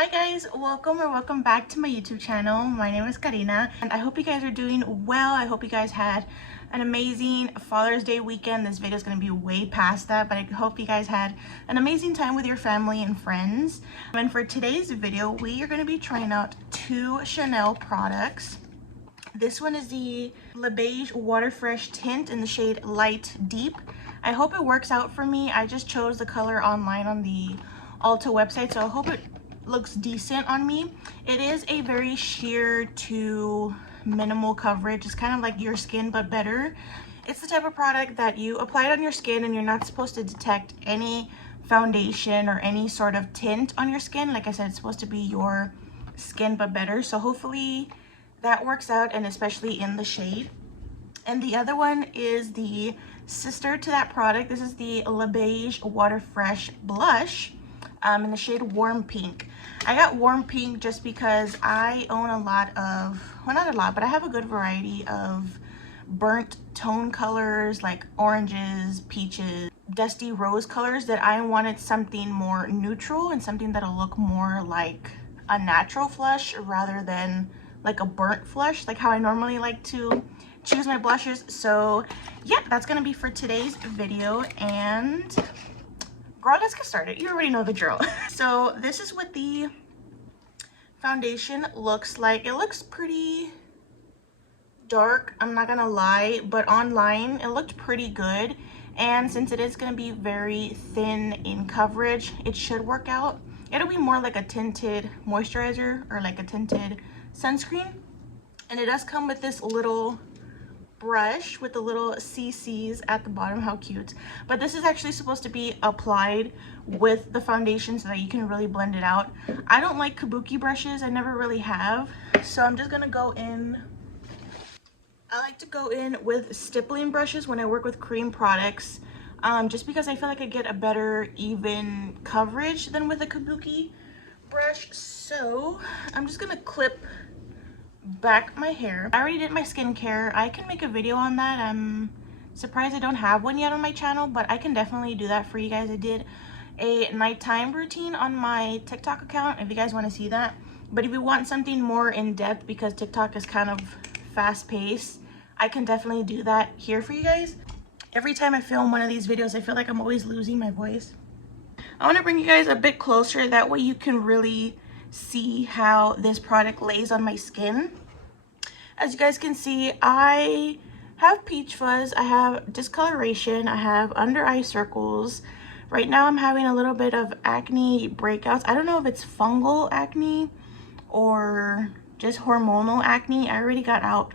Hi guys, welcome back to my YouTube channel. My name is Karina and I hope you guys are doing well. I hope you guys had an amazing Father's Day weekend. This video is going to be way past that, but I hope you guys had an amazing time with your family and friends. And for today's video, we are going to be trying out two Chanel products. This one is the Le Beige Water Fresh Tint in the shade Light Deep. I hope it works out for me. I just chose the color online on the Ulta website, so I hope it looks decent on me. It is a very sheer to minimal coverage. It's kind of like your skin but better. It's the type of product that you apply it on your skin and you're not supposed to detect any foundation or any sort of tint on your skin. Like I said, it's supposed to be your skin but better, so hopefully that works out, and especially in the shade. And the other one is the sister to that product. This is the Le Beige Water Fresh Blush in the shade Warm Pink. I got Warm Pink just because I own a lot of, well, not a lot, but I have a good variety of burnt tone colors like oranges, peaches, dusty rose colors that I wanted something more neutral and something that'll look more like a natural flush rather than like a burnt flush, like how I normally like to choose my blushes. So yeah, that's gonna be for today's video, and girl, let's get started. You already know the drill. So this is what the foundation looks like. It looks pretty dark, I'm not gonna lie, but online it looked pretty good, and since it is gonna be very thin in coverage, it should work out. It'll be more like a tinted moisturizer or like a tinted sunscreen. And it does come with this little brush with the little CCs at the bottom. How cute. But this is actually supposed to be applied with the foundation so that you can really blend it out. I don't like kabuki brushes, I never really have, so I'm just gonna go in. I like to go in with stippling brushes when I work with cream products, just because I feel like I get a better even coverage than with a kabuki brush. So I'm just gonna clip back my hair. I already did my skincare. I can make a video on that. I'm surprised I don't have one yet on my channel, but I can definitely do that for you guys. I did a nighttime routine on my TikTok account if you guys want to see that. But if you want something more in depth, because TikTok is kind of fast paced, I can definitely do that here for you guys. Every time I film one of these videos, I feel like I'm always losing my voice. I want to bring you guys a bit closer, that way you can really see how this product lays on my skin. As you guys can see, I have peach fuzz, I have discoloration, I have under eye circles. Right now I'm having a little bit of acne breakouts. I don't know if it's fungal acne or just hormonal acne. I already got out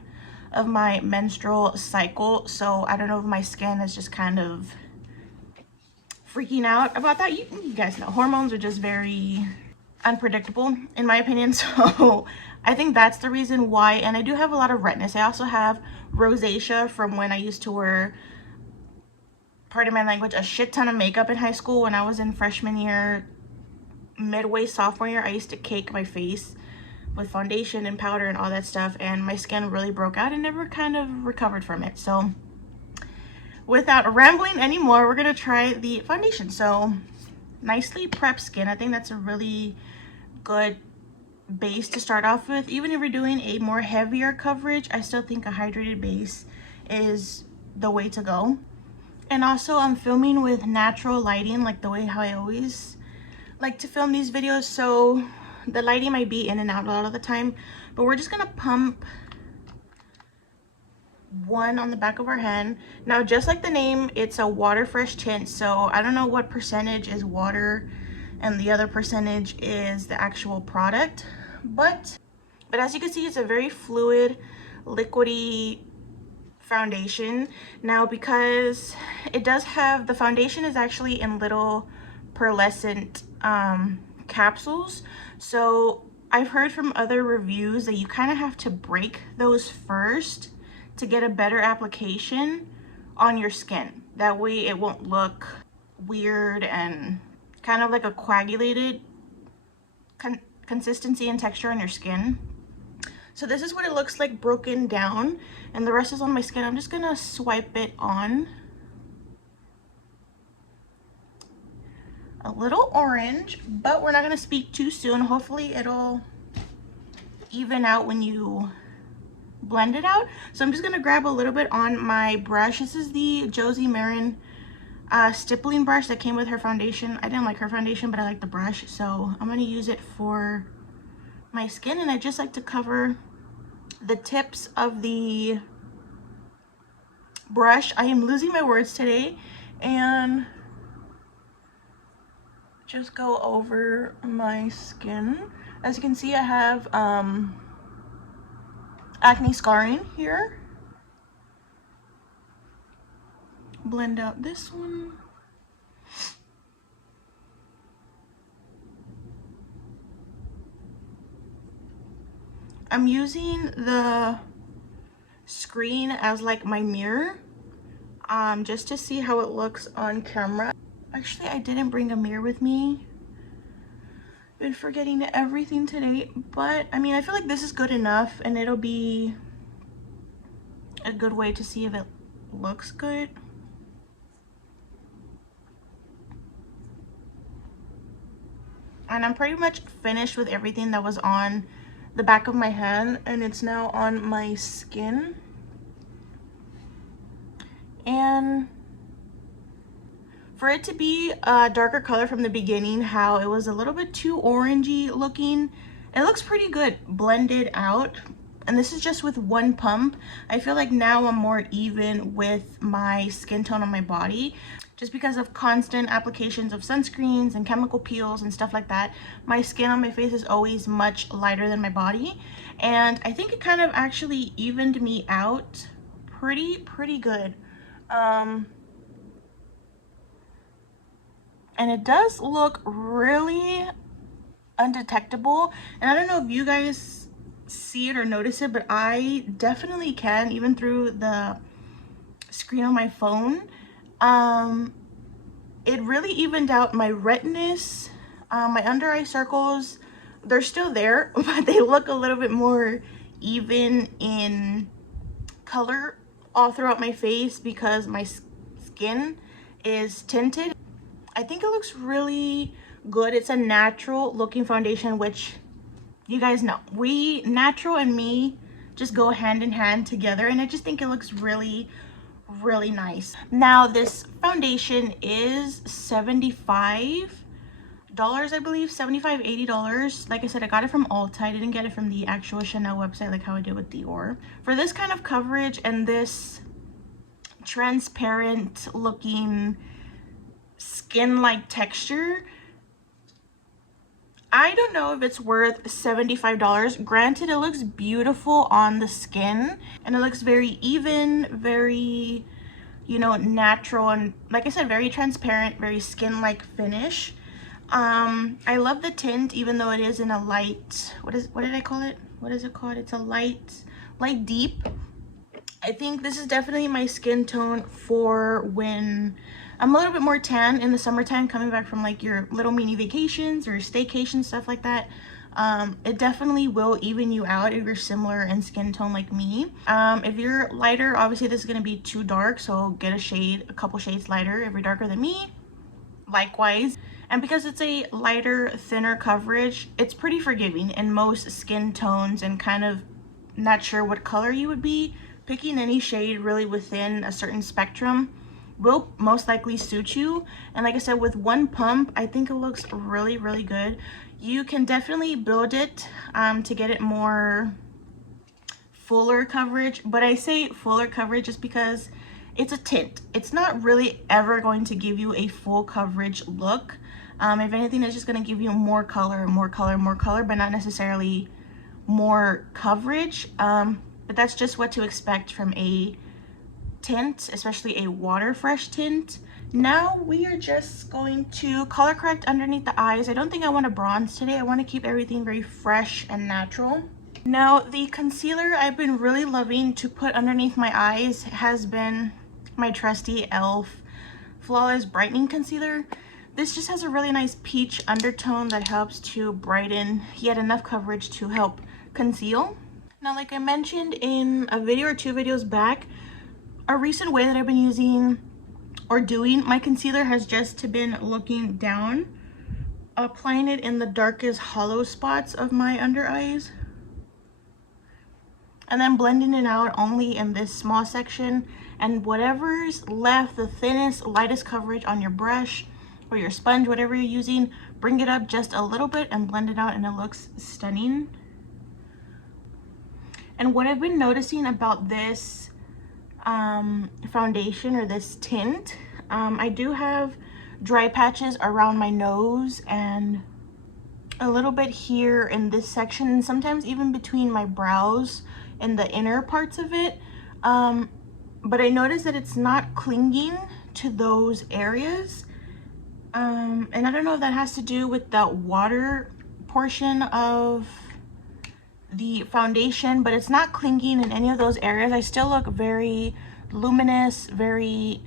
of my menstrual cycle, so I don't know if my skin is just kind of freaking out about that. You guys know hormones are just very unpredictable in my opinion, so I think that's the reason why. And I do have a lot of redness. I also have rosacea from when I used to wear, pardon my language, a shit ton of makeup in high school. When I was in freshman year, midway sophomore year, I used to cake my face with foundation and powder and all that stuff, and my skin really broke out and never kind of recovered from it. So without rambling anymore, we're gonna try the foundation. So nicely prepped skin, I think that's a really good base to start off with. Even if you're doing a more heavier coverage, I still think a hydrated base is the way to go. And also I'm filming with natural lighting, like the way how I always like to film these videos, so the lighting might be in and out a lot of the time, but we're just gonna pump one on the back of our hand. Now, just like the name, it's a water fresh tint, so I don't know what percentage is water and the other percentage is the actual product, but as you can see, it's a very fluid, liquidy foundation. Now, because it does have, the foundation is actually in little pearlescent capsules, so I've heard from other reviews that you kind of have to break those first to get a better application on your skin. That way it won't look weird and kind of like a coagulated consistency and texture on your skin. So this is what it looks like broken down, and the rest is on my skin. I'm just gonna swipe it on. a little orange, but we're not going to speak too soon. Hopefully it'll even out when you blend it out. So I'm just going to grab a little bit on my brush. This is the Josie Marin stippling brush that came with her foundation. I didn't like her foundation, but I like the brush, so I'm going to use it for my skin. And I just like to cover the tips of the brush. I am losing my words today, and just go over my skin. As you can see, I have acne scarring here. Blend out this one. I'm using the screen as like my mirror, just to see how it looks on camera. Actually, I didn't bring a mirror with me. Been forgetting everything today, but I mean, I feel like this is good enough, and it'll be a good way to see if it looks good. And I'm pretty much finished with everything that was on the back of my hand, and it's now on my skin. And for it to be a darker color from the beginning, how it was a little bit too orangey looking, it looks pretty good blended out. And this is just with one pump. I feel like now I'm more even with my skin tone on my body. Just because of constant applications of sunscreens and chemical peels and stuff like that, my skin on my face is always much lighter than my body. And I think it kind of actually evened me out pretty good. And it does look really undetectable. And I don't know if you guys see it or notice it, but I definitely can, even through the screen on my phone. It really evened out my redness, my under eye circles. They're still there, but they look a little bit more even in color all throughout my face because my skin is tinted. I think it looks really good. It's a natural looking foundation, which you guys know, natural and me just go hand in hand together, and I just think it looks really nice. Now this foundation is $75, I believe, $75-$80. Like I said, I got it from Ulta. I didn't get it from the actual Chanel website like how I did with Dior. For this kind of coverage and this transparent looking skin-like texture, I don't know if it's worth $75. Granted, it looks beautiful on the skin and it looks very even, very, you know, natural, and like I said, very transparent, very skin-like finish. I love the tint, even though it is in a light, what did I call it? What is it called? It's a light deep. I think this is definitely my skin tone for when I'm a little bit more tan in the summertime, coming back from like your little mini vacations or staycations, stuff like that. It definitely will even you out if you're similar in skin tone like me. If you're lighter, obviously this is going to be too dark, so get a couple shades lighter. If you're darker than me, likewise. And because it's a lighter, thinner coverage, it's pretty forgiving in most skin tones, and kind of not sure what color you would be. Picking any shade really within a certain spectrum will most likely suit you. And like I said, with one pump, I think it looks really good. You can definitely build it to get it more fuller coverage, but I say fuller coverage just because it's a tint. It's not really ever going to give you a full coverage look. If anything, it's just going to give you more color, but not necessarily more coverage. But that's just what to expect from a tint, especially a water fresh tint. Now we are just going to color correct underneath the eyes. I don't think I want to bronze today. I want to keep everything very fresh and natural. Now the concealer I've been really loving to put underneath my eyes has been my trusty e.l.f. Flawless Brightening Concealer. This just has a really nice peach undertone that helps to brighten, yet enough coverage to help conceal. Now, like I mentioned in a video or two videos back, a recent way that I've been using or doing my concealer has just been looking down, applying it in the darkest hollow spots of my under eyes, and then blending it out only in this small section, and whatever's left, the thinnest, lightest coverage on your brush or your sponge, whatever you're using, bring it up just a little bit and blend it out, and it looks stunning. And what I've been noticing about this foundation or this tint, I do have dry patches around my nose and a little bit here in this section, and sometimes even between my brows and the inner parts of it, but I noticed that it's not clinging to those areas, and I don't know if that has to do with the water portion of the foundation, but it's not clinging in any of those areas. I still look very luminous, very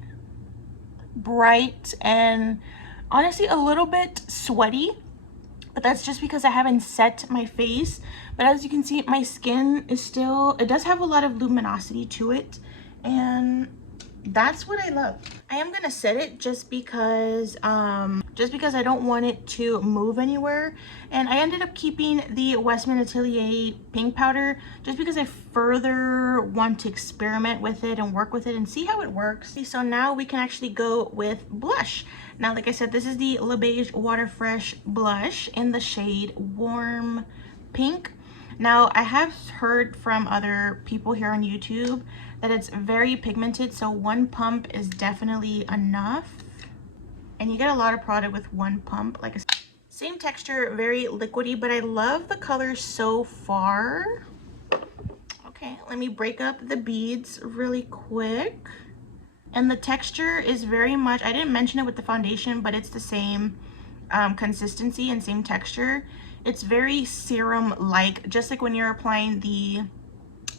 bright, and honestly a little bit sweaty, but that's just because I haven't set my face. But as you can see, my skin is still, it does have a lot of luminosity to it, and that's what I love. I am gonna set it just because I don't want it to move anywhere, and I ended up keeping the Westman Atelier pink powder just because I further want to experiment with it and work with it and see how it works. So now we can actually go with blush. Now, like I said, this is the Le Beige Water Fresh blush in the shade Warm Pink. Now, I have heard from other people here on YouTube that it's very pigmented, so one pump is definitely enough. And you get a lot of product with one pump. Like, same texture, very liquidy, but I love the color so far. Okay, let me break up the beads really quick. And the texture is very much, I didn't mention it with the foundation, but it's the same consistency and same texture. It's very serum-like, just like when you're applying the,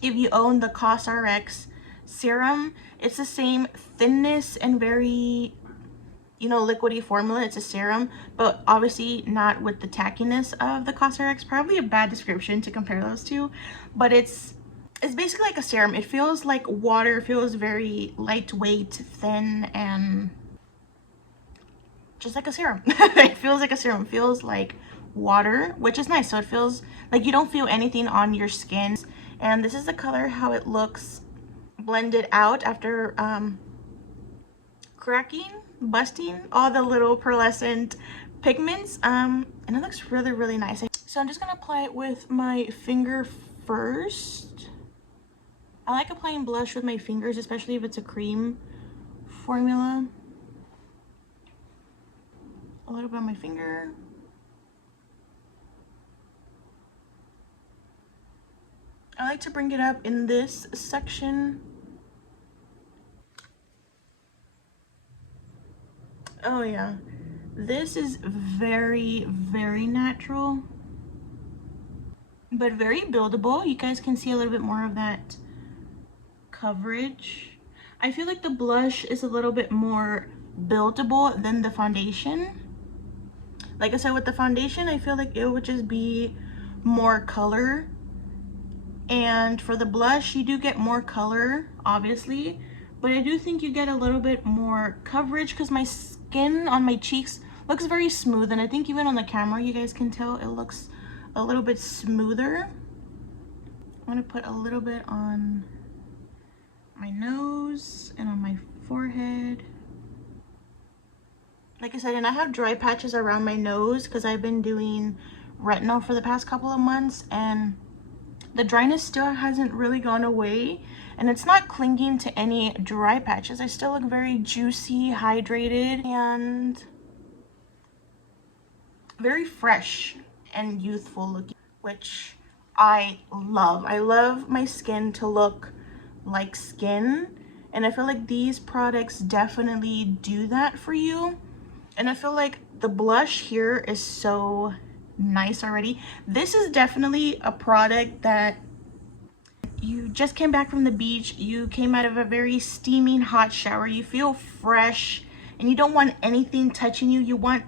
if you own the COSRX serum, it's the same thinness and very, you know, liquidy formula. It's a serum, but obviously not with the tackiness of the COSRX. Probably a bad description to compare those two, but it's basically like a serum. It feels like water. It feels very lightweight, thin, and just like a serum. It feels like a serum. It feels like water, which is nice. So it feels like you don't feel anything on your skin. And this is the color, how it looks blended out after cracking, busting all the little pearlescent pigments, and it looks really, really nice. So I'm just gonna apply it with my finger first. I like applying blush with my fingers, especially if it's a cream formula. A little bit on my finger. I like to bring it up in this section. Oh yeah, this is very, very natural, but very buildable. You guys can see a little bit more of that coverage. I feel like the blush is a little bit more buildable than the foundation. Like I said, with the foundation, I feel like it would just be more color. And for the blush, you do get more color, obviously, but I do think you get a little bit more coverage because my skin on my cheeks looks very smooth, and I think even on the camera you guys can tell it looks a little bit smoother. I'm gonna put a little bit on my nose and on my forehead. Like I said, and I have dry patches around my nose because I've been doing retinol for the past couple of months, and the dryness still hasn't really gone away, and it's not clinging to any dry patches. I still look very juicy, hydrated, and very fresh and youthful looking, which I love. I love my skin to look like skin, and I feel like these products definitely do that for you. And I feel like the blush here is so nice already. This is definitely a product that you just came back from the beach, you came out of a very steaming hot shower, you feel fresh, and you don't want anything touching you. You want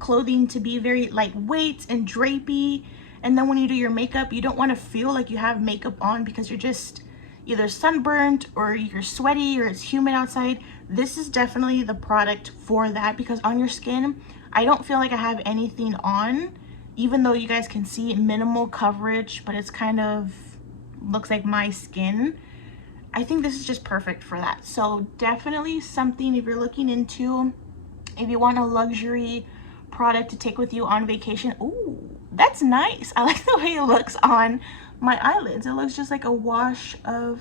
clothing to be very lightweight and drapey, and then when you do your makeup, you don't want to feel like you have makeup on because you're just, either sunburnt or you're sweaty or it's humid outside, this is definitely the product for that, because on your skin, I don't feel like I have anything on, even though you guys can see minimal coverage, but it's kind of looks like my skin. I think this is just perfect for that. So definitely something if you're looking into, if you want a luxury product to take with you on vacation. Ooh, that's nice. I like the way it looks on my eyelids. It looks just like a wash of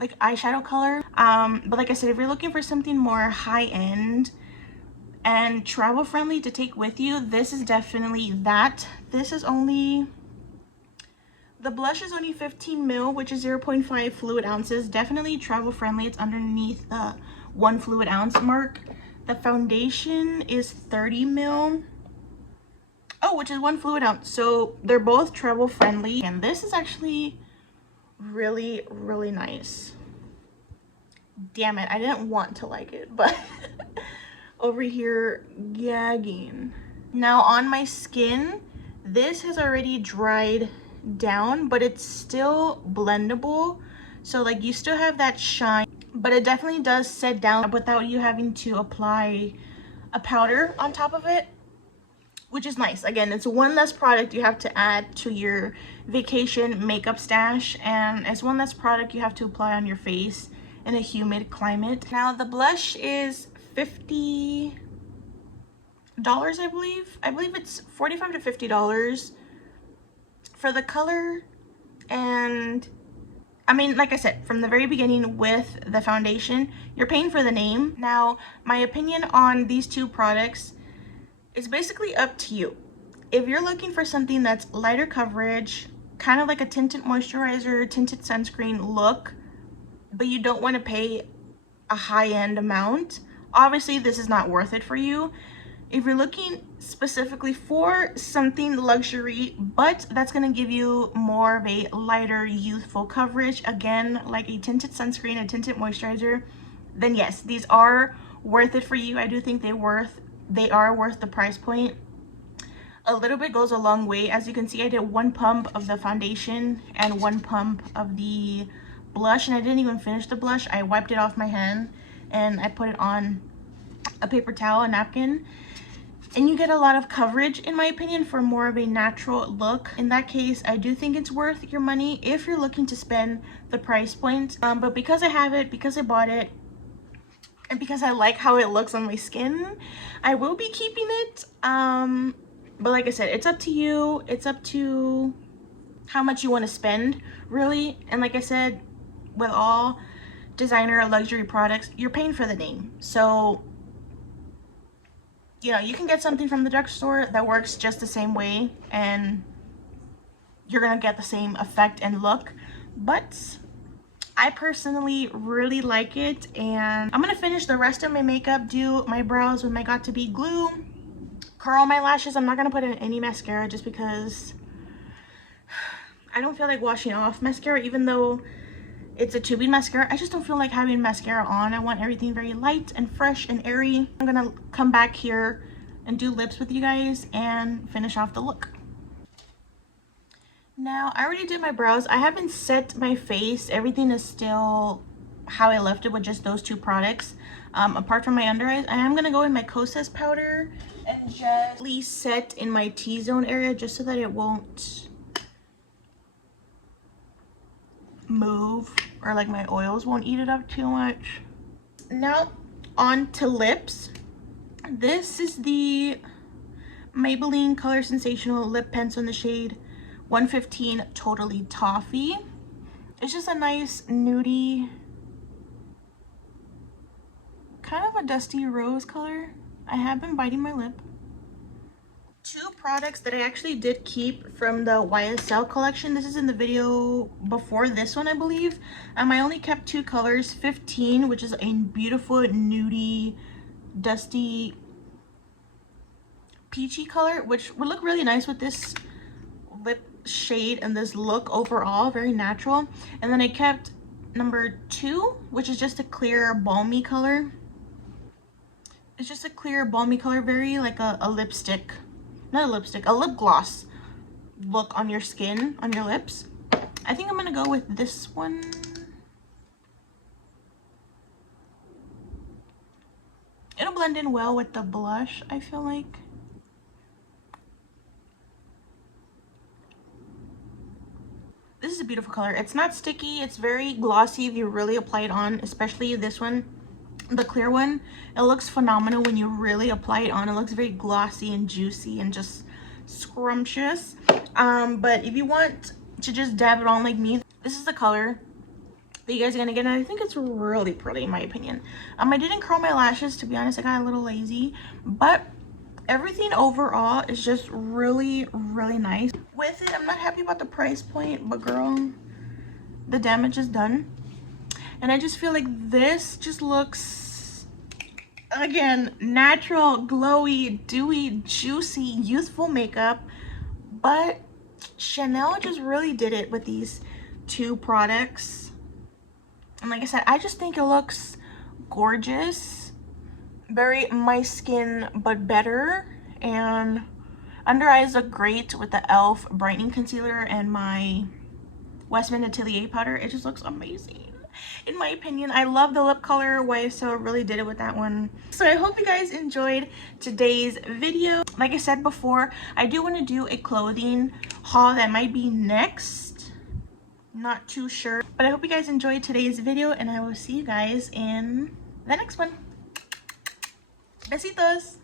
like eyeshadow color. But like I said, if you're looking for something more high-end and travel friendly to take with you, this is definitely that. This is only, the blush is only 15 mil, which is 0.5 fluid ounces. Definitely travel friendly. It's underneath the 1 fluid ounce mark. The foundation is 30 mil. Oh, which is 1 fluid ounce. So they're both travel friendly. And this is actually really, really nice. Damn it, I didn't want to like it, but over here gagging. Now on my skin, this has already dried down, but it's still blendable. So like you still have that shine, but it definitely does set down without you having to apply a powder on top of it, which is nice. Again, it's one less product you have to add to your vacation makeup stash, and it's one less product you have to apply on your face in a humid climate. Now the blush is $50, I believe. I believe it's $45 to $50 for the color. And I mean, like I said, from the very beginning with the foundation, you're paying for the name. Now, my opinion on these two products is basically up to you. If you're looking for something that's lighter coverage, kind of like a tinted moisturizer, tinted sunscreen look, but you don't want to pay a high-end amount, obviously this is not worth it for you. If you're looking specifically for something luxury, but that's going to give you more of a lighter, youthful coverage, again, like a tinted sunscreen, a tinted moisturizer, then yes, these are worth it for you. I do think they are worth the price point. A little bit goes a long way. As you can see, I did 1 pump of the foundation and 1 pump of the blush, and I didn't even finish the blush. I wiped it off my hand and I put it on a paper towel, a napkin, and you get a lot of coverage, in my opinion, for more of a natural look. In that case, I do think it's worth your money if you're looking to spend the price point. But because I have it, because I bought it, and because I like how it looks on my skin, I will be keeping it. But like I said, it's up to you. It's up to how much you want to spend, really. And like I said, with all designer or luxury products, you're paying for the name. So, you know, you can get something from the drugstore that works just the same way and you're gonna get the same effect and look. But I personally really like it, and I'm gonna finish the rest of my makeup, do my brows with my Got To Be glue, curl my lashes. I'm not gonna put in any mascara just because I don't feel like washing off mascara, even though it's a tubing mascara. I just don't feel like having mascara on. I want everything very light and fresh and airy. I'm gonna come back here and do lips with you guys and finish off the look. Now, I already did my brows. I haven't set my face. Everything is still how I left it with just those two products. Apart from my under eyes, I am gonna go in my Kosas powder and just set in my T-zone area just so that it won't move, or like my oils won't eat it up too much. Now on to lips. This is the Maybelline Color Sensational lip pencil in the shade 115 Totally Toffee. It's just a nice nudie, kind of a dusty rose color. I have been biting my lip. Two products that I actually did keep from the YSL collection. This is in the video before this one, I believe. I only kept two colors. 15, which is a beautiful nudie, dusty, peachy color, which would look really nice with this lip shade and this look overall, very natural. And then I kept number 2, which is just a clear balmy color. It's just a clear balmy color, very like a lipstick, not a lipstick, a lip gloss look on your skin, on your lips. I think I'm gonna go with this one. It'll blend in well with the blush, I feel like. This is a beautiful color. It's not sticky. It's very glossy if you really apply it on, especially this one, the clear one. It looks phenomenal when you really apply it on. It looks very glossy and juicy and just scrumptious. But if you want to just dab it on like me, this is the color that you guys are gonna get, and I think it's really pretty in my opinion. I didn't curl my lashes, to be honest. I got a little lazy, but everything overall is just really nice with it. I'm not happy about the price point, but girl, the damage is done. And I just feel like this just looks, again, natural, glowy, dewy, juicy, youthful makeup. But Chanel just really did it with these two products. And like I said, I just think it looks gorgeous. Very my skin, but better. And under eyes look great with the e.l.f. brightening concealer and my Westman Atelier powder. It just looks amazing in my opinion. I love the lip color. YSL really did it with that one. So I hope you guys enjoyed today's video. Like I said before, I do want to do a clothing haul that might be next. Not too sure, but I hope you guys enjoyed today's video, and I will see you guys in the next one. Besitos.